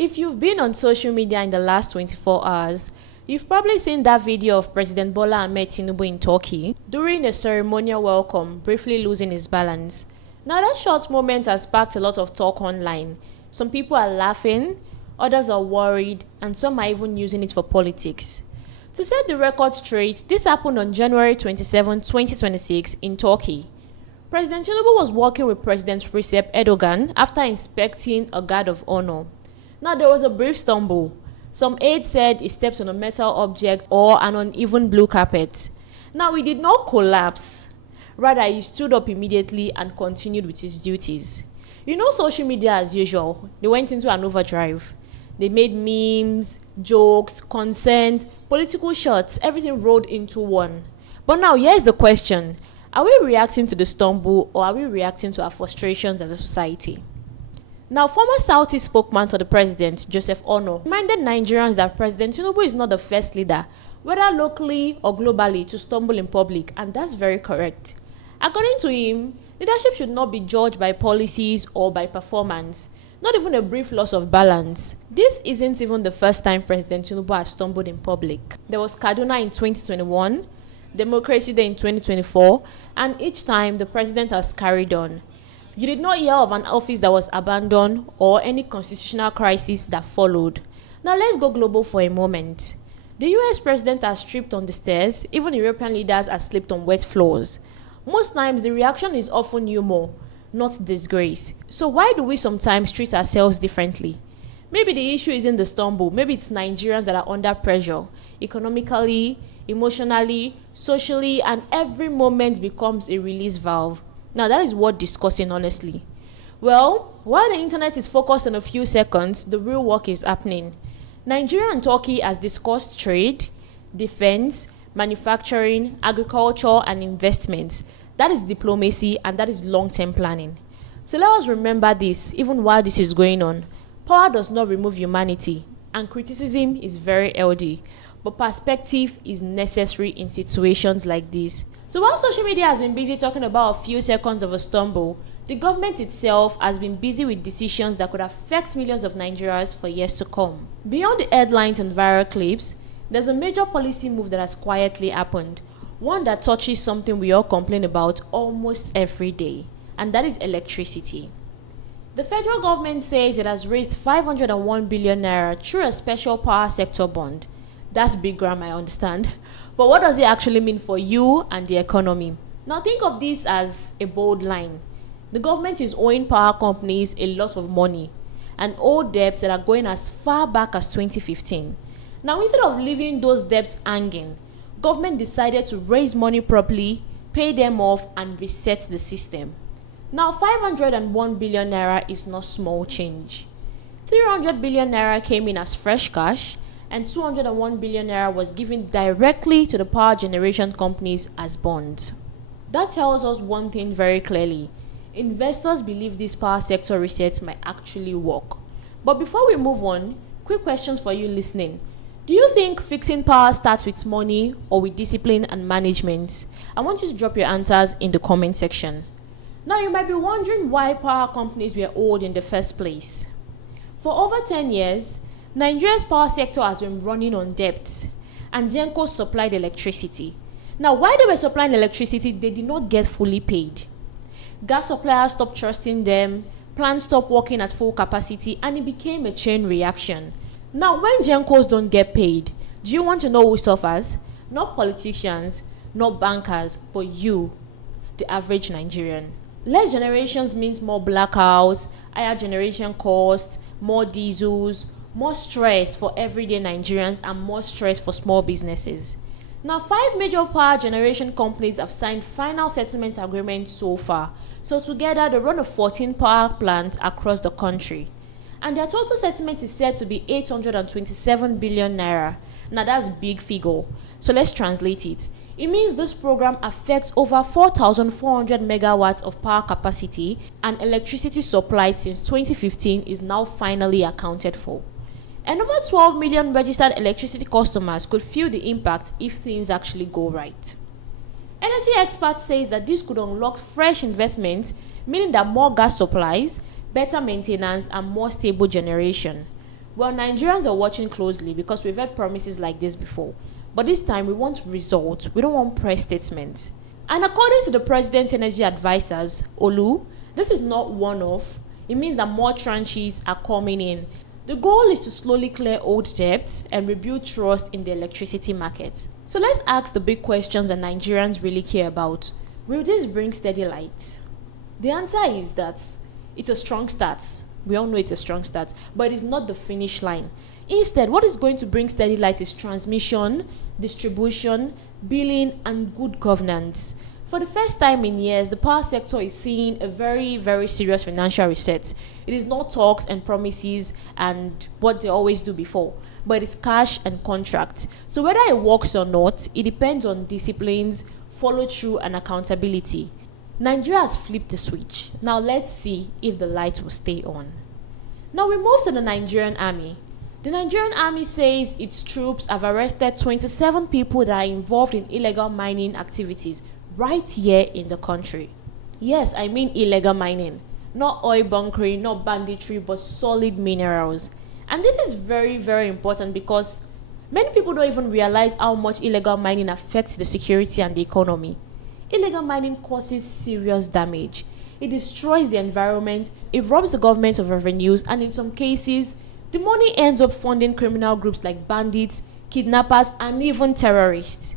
If you've been on social media in the last 24 hours, you've probably seen that video of President Bola Ahmed Tinubu in Turkey during a ceremonial welcome, briefly losing his balance. Now that short moment has sparked a lot of talk online. Some people are laughing, others are worried, and some are even using it for politics. To set the record straight, this happened on January 27, 2026 in Turkey. President Tinubu was working with President Recep Erdogan after inspecting a guard of honor. Now there was a brief stumble. Some aides said he stepped on a metal object or an uneven blue carpet. Now he did not collapse. Rather, he stood up immediately and continued with his duties. You know, social media as usual, they went into an overdrive. They made memes, jokes, concerns, political shots, everything rolled into one. But now here's the question. Are we reacting to the stumble or are we reacting to our frustrations as a society? Now, former Southeast spokesman to the president, Joseph Ono, reminded Nigerians that President Tinubu is not the first leader, whether locally or globally, to stumble in public, and that's very correct. According to him, leadership should not be judged by policies or by performance, not even a brief loss of balance. This isn't even the first time President Tinubu has stumbled in public. There was Kaduna in 2021, Democracy Day in 2024, and each time the president has carried on. You did not hear of an office that was abandoned or any constitutional crisis that followed. Now let's go global for a moment. The US president has tripped on the stairs, even European leaders have slipped on wet floors. Most times the reaction is often humor, not disgrace. So why do we sometimes treat ourselves differently? Maybe the issue isn't the stumble, maybe it's Nigerians that are under pressure, economically, emotionally, socially, and every moment becomes a release valve. Now that is worth discussing honestly. Well, while the internet is focused on a few seconds, the real work is happening. Nigeria and Turkey has discussed trade, defense, manufacturing, agriculture, and investments. That is diplomacy and that is long-term planning. So let us remember this even while this is going on. Power does not remove humanity, and criticism is very healthy, but perspective is necessary in situations like this. So while social media has been busy talking about a few seconds of a stumble, the government itself has been busy with decisions that could affect millions of Nigerians for years to come. Beyond the headlines and viral clips, there's a major policy move that has quietly happened, one that touches something we all complain about almost every day, and that is electricity. The federal government says it has raised 501 billion naira through a special power sector bond. That's big grammar, I understand. But what does it actually mean for you and the economy? Now think of this as a bold line. The government is owing power companies a lot of money and old debts that are going as far back as 2015. Now instead of leaving those debts hanging, government decided to raise money properly, pay them off, and reset the system. Now 501 billion naira is not small change. 300 billion naira came in as fresh cash, and 201 billion naira was given directly to the power generation companies as bonds. That tells us one thing very clearly. Investors believe this power sector reset might actually work. But before we move on, quick questions for you listening. Do you think fixing power starts with money or with discipline and management? I want you to drop your answers in the comment section. Now you might be wondering why power companies were owned in the first place. For over 10 years, Nigeria's power sector has been running on debt, and Genco supplied electricity. Now, while they were supplying electricity, they did not get fully paid. Gas suppliers stopped trusting them, plants stopped working at full capacity, and it became a chain reaction. Now, when Gencos don't get paid, do you want to know who suffers? Not politicians, not bankers, but you, the average Nigerian. Less generations means more blackouts, higher generation costs, more diesels, more stress for everyday Nigerians, and more stress for small businesses. Now, 5 major power generation companies have signed final settlement agreements so far. So together, they run 14 power plants across the country. And their total settlement is said to be 827 billion naira. Now that's a big figure. So let's translate it. It means this program affects over 4,400 megawatts of power capacity, and electricity supplied since 2015 is now finally accounted for. And over 12 million registered electricity customers could feel the impact if things actually go right. Energy experts say that this could unlock fresh investments, meaning that more gas supplies, better maintenance, and more stable generation. Well, Nigerians are watching closely because we've had promises like this before. But this time we want results. We don't want press statements. And according to the President's energy advisors, Olu, this is not one-off. It means that more tranches are coming in. The goal is to slowly clear old debts and rebuild trust in the electricity market. So let's ask the big questions that Nigerians really care about. Will this bring steady light? The answer is that it's a strong start. We all know it's a strong start, but it's not the finish line. Instead, what is going to bring steady light is transmission, distribution, billing, and good governance. For the first time in years, the power sector is seeing a very, very serious financial reset. It is not talks and promises and what they always do before, but it's cash and contract. So whether it works or not, it depends on disciplines, follow through, and accountability. Nigeria has flipped the switch. Now let's see if the light will stay on. Now we move to the Nigerian Army. The Nigerian Army says its troops have arrested 27 people that are involved in illegal mining activities right here in the country. Yes, I mean illegal mining. Not oil bunkering, not banditry, but solid minerals. And this is very, very important because many people don't even realize how much illegal mining affects the security and the economy. Illegal mining causes serious damage. It destroys the environment, it robs the government of revenues, and in some cases, the money ends up funding criminal groups like bandits, kidnappers, and even terrorists.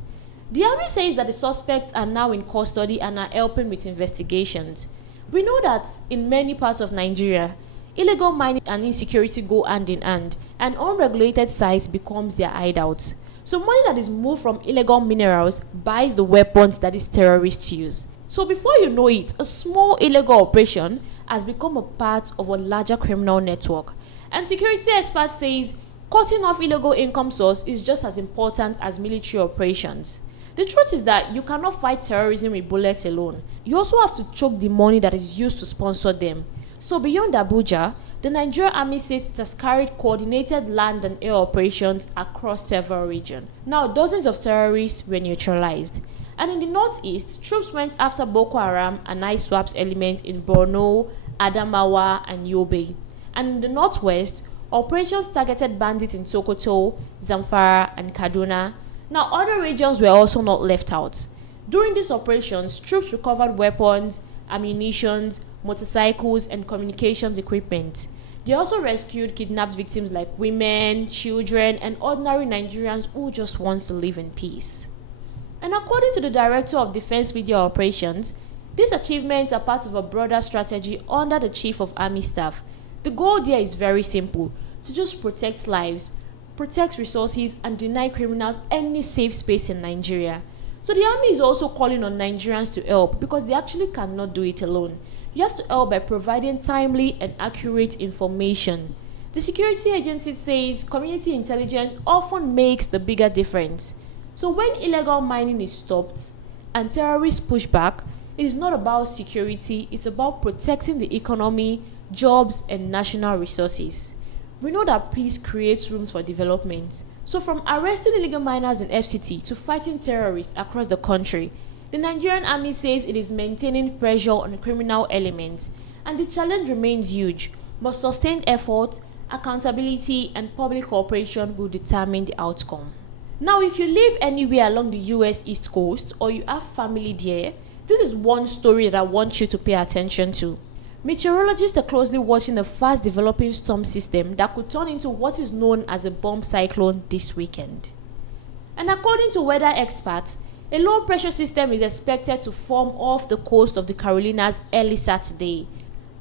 The army says that the suspects are now in custody and are helping with investigations. We know that in many parts of Nigeria, illegal mining and insecurity go hand in hand, and unregulated sites becomes their hideouts. So money that is moved from illegal minerals buys the weapons that these terrorists use. So before you know it, a small illegal operation has become a part of a larger criminal network. And security experts says cutting off illegal income source is just as important as military operations. The truth is that you cannot fight terrorism with bullets alone. You also have to choke the money that is used to sponsor them. So beyond Abuja, the Nigerian Army says it has carried coordinated land and air operations across several regions. Now, dozens of terrorists were neutralized. And in the northeast, troops went after Boko Haram and ISWAP's elements in Borno, Adamawa, and Yobe. And in the northwest, operations targeted bandits in Sokoto, Zamfara, and Kaduna. Now, other regions were also not left out. During these operations, troops recovered weapons, ammunition, motorcycles, and communications equipment. They also rescued kidnapped victims like women, children, and ordinary Nigerians who just want to live in peace. And according to the Director of Defense Media Operations, these achievements are part of a broader strategy under the Chief of Army Staff. The goal there is very simple: to just protect lives, protect resources, and deny criminals any safe space in Nigeria. So the army is also calling on Nigerians to help because they actually cannot do it alone. You have to help by providing timely and accurate information. The security agency says community intelligence often makes the bigger difference. So when illegal mining is stopped and terrorists push back, it is not about security, it's about protecting the economy, jobs, and national resources. We know that peace creates rooms for development. So from arresting illegal miners in FCT to fighting terrorists across the country, the Nigerian Army says it is maintaining pressure on criminal elements, and the challenge remains huge, but sustained effort, accountability, and public cooperation will determine the outcome. Now, if you live anywhere along the US East Coast or you have family there, this is one story that I want you to pay attention to. Meteorologists are closely watching a fast-developing storm system that could turn into what is known as a bomb cyclone this weekend. And according to weather experts, a low-pressure system is expected to form off the coast of the Carolinas early Saturday.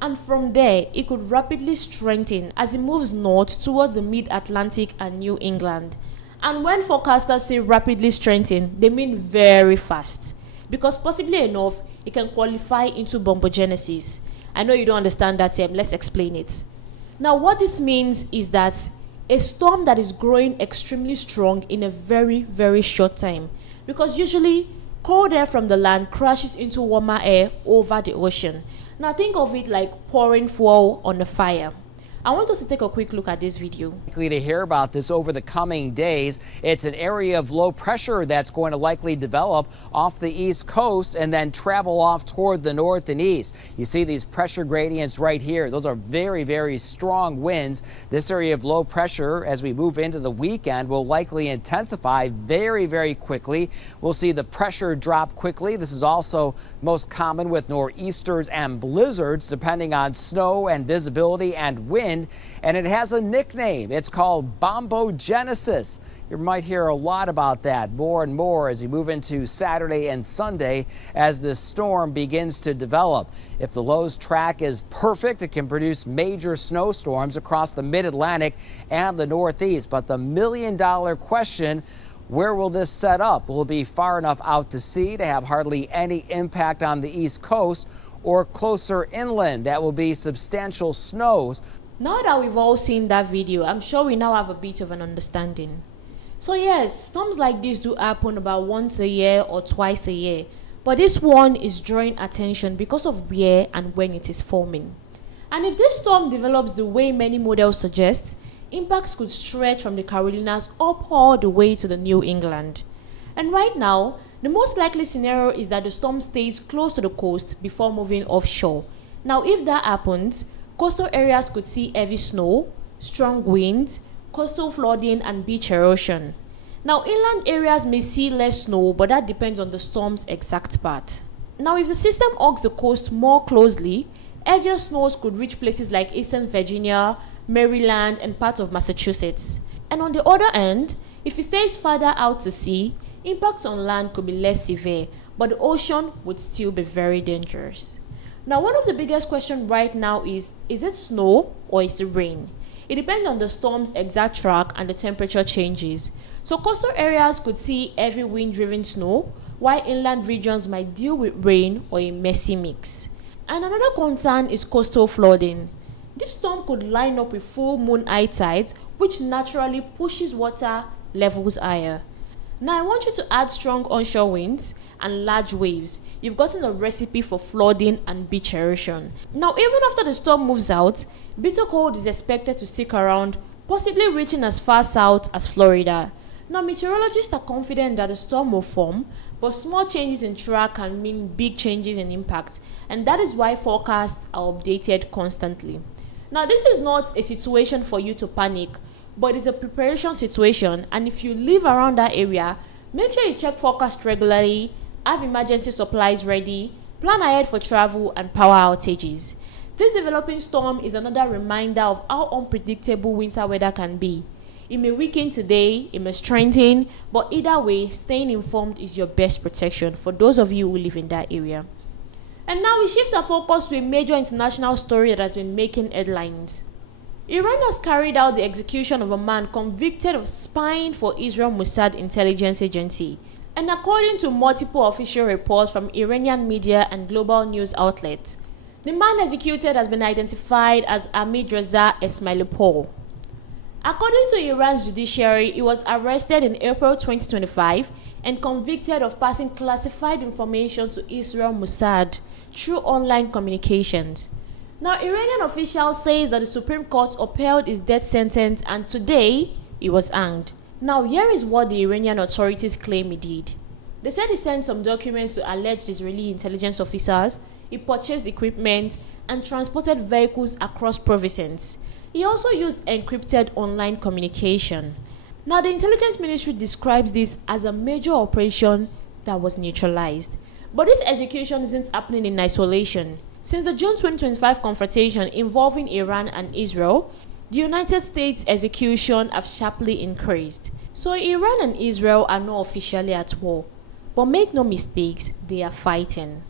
And from there, it could rapidly strengthen as it moves north towards the mid-Atlantic and New England. And when forecasters say rapidly strengthen, they mean very fast. Because possibly enough, it can qualify into bombogenesis. I know you don't understand that term, let's explain it. Now, what this means is that a storm that is growing extremely strong in a very, very short time. Because usually, cold air from the land crashes into warmer air over the ocean. Now, think of it like pouring fuel on a fire. I want us to take a quick look at this video. Likely to hear about this over the coming days. It's an area of low pressure that's going to likely develop off the east coast and then travel off toward the north and east. You see these pressure gradients right here. Those are very, very strong winds. This area of low pressure, as we move into the weekend, will likely intensify very, very quickly. We'll see the pressure drop quickly. This is also most common with nor'easters and blizzards, depending on snow and visibility and wind. And it has a nickname. It's called bombogenesis. You might hear a lot about that more and more as you move into Saturday and Sunday as this storm begins to develop. If the low's track is perfect, it can produce major snowstorms across the mid-Atlantic and the Northeast. But the million-dollar question, where will this set up? Will it be far enough out to sea to have hardly any impact on the East Coast, or closer inland that will be substantial snows? Now that we've all seen that video, I'm sure we now have a bit of an understanding. So yes, storms like this do happen about once a year or twice a year, but this one is drawing attention because of where and when it is forming. And if this storm develops the way many models suggest, impacts could stretch from the Carolinas up all the way to the New England. And right now, the most likely scenario is that the storm stays close to the coast before moving offshore. Now, if that happens, coastal areas could see heavy snow, strong winds, coastal flooding, and beach erosion. Now, inland areas may see less snow, but that depends on the storm's exact path. Now, if the system hugs the coast more closely, heavier snows could reach places like eastern Virginia, Maryland, and parts of Massachusetts. And on the other hand, if it stays farther out to sea, impacts on land could be less severe, but the ocean would still be very dangerous. Now, one of the biggest questions right now is it snow or is it rain? It depends on the storm's exact track and the temperature changes. So coastal areas could see heavy wind-driven snow, while inland regions might deal with rain or a messy mix. And another concern is coastal flooding. This storm could line up with full moon high tides, which naturally pushes water levels higher. Now, I want you to add strong onshore winds and large waves. You've gotten a recipe for flooding and beach erosion. Now, even after the storm moves out, bitter cold is expected to stick around, possibly reaching as far south as Florida. Now, meteorologists are confident that the storm will form, but small changes in track can mean big changes in impact, and that is why forecasts are updated constantly. Now, this is not a situation for you to panic, but it's a preparation situation, and if you live around that area, make sure you check forecast regularly, have emergency supplies ready, plan ahead for travel and power outages. This developing storm is another reminder of how unpredictable winter weather can be. It may weaken today, it may strengthen, but either way, staying informed is your best protection for those of you who live in that area. And now we shift our focus to a major international story that has been making headlines. Iran has carried out the execution of a man convicted of spying for Israel Mossad intelligence agency. And according to multiple official reports from Iranian media and global news outlets, the man executed has been identified as Hamidreza Esmaeilipour. According to Iran's judiciary, he was arrested in April 2025 and convicted of passing classified information to Israel Mossad through online communications. Now, Iranian officials say that the Supreme Court upheld his death sentence and today he was hanged. Now, here is what the Iranian authorities claim he did. They said he sent some documents to alleged Israeli intelligence officers, he purchased equipment and transported vehicles across provinces. He also used encrypted online communication. Now, the intelligence ministry describes this as a major operation that was neutralized. But this execution isn't happening in isolation. Since the June 2025 confrontation involving Iran and Israel, the United States execution have sharply increased. So Iran and Israel are not officially at war. But make no mistakes, they are fighting.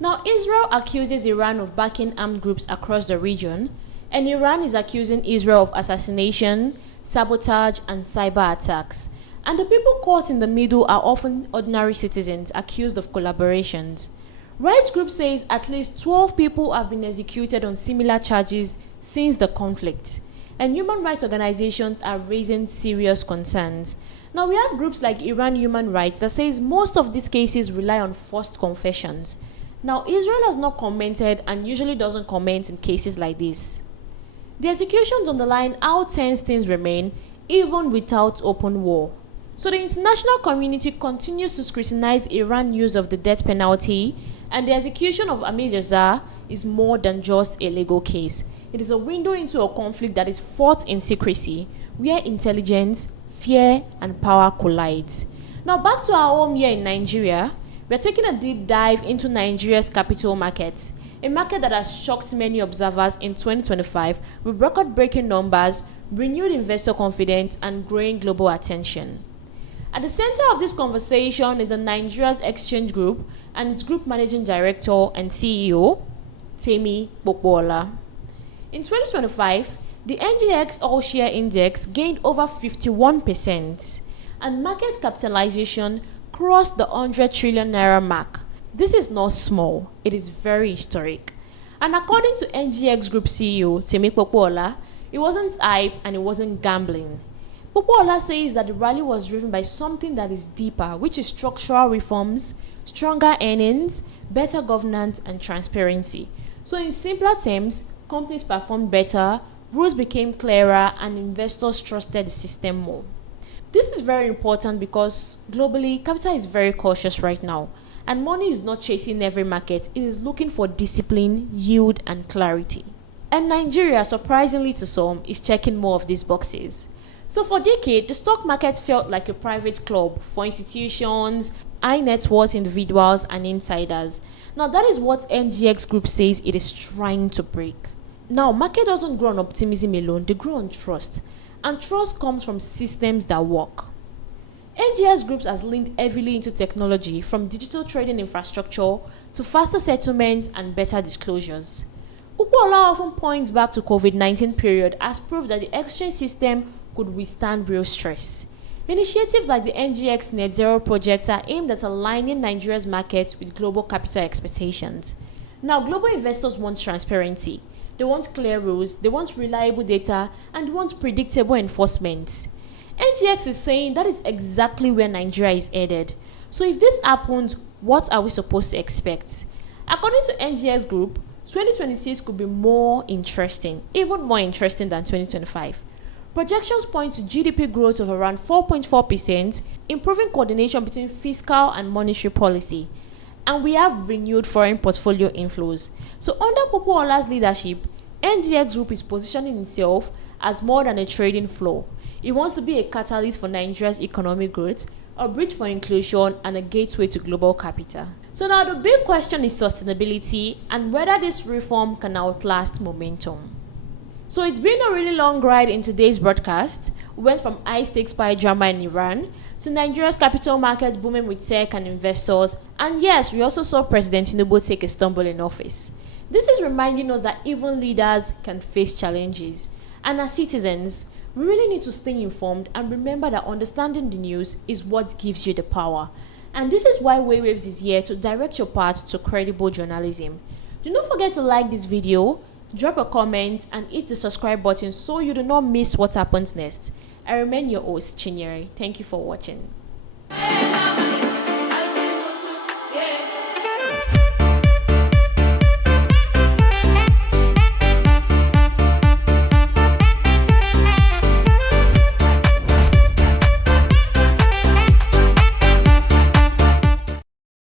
Now, Israel accuses Iran of backing armed groups across the region, and Iran is accusing Israel of assassination, sabotage, and cyber attacks. And the people caught in the middle are often ordinary citizens accused of collaborations. Rights group says at least 12 people have been executed on similar charges since the conflict. And human rights organizations are raising serious concerns. Now, we have groups like Iran Human Rights that says most of these cases rely on forced confessions. Now, Israel has not commented and usually doesn't comment in cases like this. The executions underline how tense things remain even without open war. So the international community continues to scrutinize Iran's use of the death penalty, and the execution of Hamidreza is more than just a legal case. It is a window into a conflict that is fought in secrecy, where intelligence, fear, and power collides. Now back to our home here in Nigeria, we are taking a deep dive into Nigeria's capital market, a market that has shocked many observers in 2025 with record-breaking numbers, renewed investor confidence, and growing global attention. At the center of this conversation is a Nigeria's Exchange Group and its group managing director and CEO, Temi Bola. In 2025, the NGX All-Share Index gained over 51%, and market capitalization crossed the 100 trillion naira mark. This is not small, it is very historic. And according to NGX Group CEO Temi Bola, it wasn't hype and it wasn't gambling. Popola says that the rally was driven by something that is deeper, which is structural reforms, stronger earnings, better governance, and transparency. So in simpler terms, companies performed better, rules became clearer, and investors trusted the system more. This is very important because globally, capital is very cautious right now, and money is not chasing every market, it is looking for discipline, yield, and clarity. And Nigeria, surprisingly to some, is checking more of these boxes. So for decades, the stock market felt like a private club for institutions, high net worth individuals, and insiders. Now that is what NGX Group says it is trying to break. Now, market doesn't grow on optimism alone, they grow on trust. And trust comes from systems that work. NGX Group has leaned heavily into technology, from digital trading infrastructure to faster settlements and better disclosures. Upola often points back to COVID-19 period as proof that the exchange system could withstand real stress. Initiatives like the NGX Net Zero project are aimed at aligning Nigeria's markets with global capital expectations. Now, global investors want transparency. They want clear rules, they want reliable data, and they want predictable enforcement. NGX is saying that is exactly where Nigeria is headed. So if this happens, what are we supposed to expect? According to NGX Group, 2026 could be more interesting, even more interesting than 2025. Projections point to GDP growth of around 4.4%, improving coordination between fiscal and monetary policy. And we have renewed foreign portfolio inflows. So under Popola's leadership, NGX Group is positioning itself as more than a trading floor. It wants to be a catalyst for Nigeria's economic growth, a bridge for inclusion, and a gateway to global capital. So now the big question is sustainability and whether this reform can outlast momentum. So it's been a really long ride in today's broadcast. We went from high-stakes spy drama in Iran to Nigeria's capital markets booming with tech and investors. And yes, we also saw President Tinubu take a stumble in office. This is reminding us that even leaders can face challenges. And as citizens, we really need to stay informed and remember that understanding the news is what gives you the power. And this is why Waywayves is here to direct your path to credible journalism. Do not forget to like this video, drop a comment, and hit the subscribe button so you do not miss what happens next. I remain your host, Chinyere. Thank you for watching.